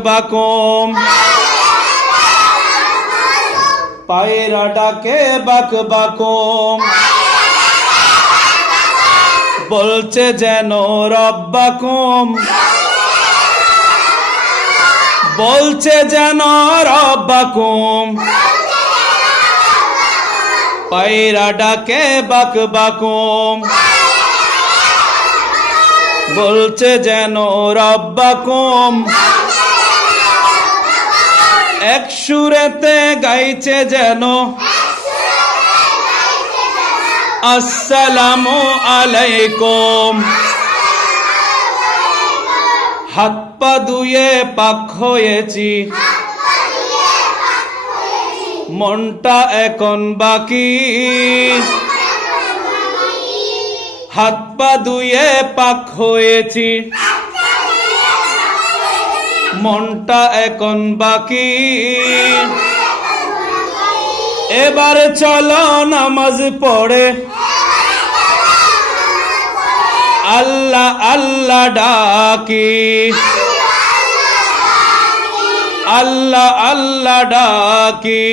বাকম পায়রা ডাকে বাক বাকম বলছে যেন রব্বাকুম বলছে যেন রব্বাকুম পায়রা ডাকে বাক বাকুম বলছে যেন রব্বাকুম এক সুরেতে গাইছে যেন। আসসালামু আলাইকুম। হাত পা ধুয়ে পাক হয়েছি। মনটা এখন বাকি। হাত পা ধুয়ে পাক হয়েছি। মনটা এখন বাকি। এবার চল নামাজ পড়ে। আল্লাহ আল্লাহ ডাকি। আল্লাহ আল্লাহ ডাকি।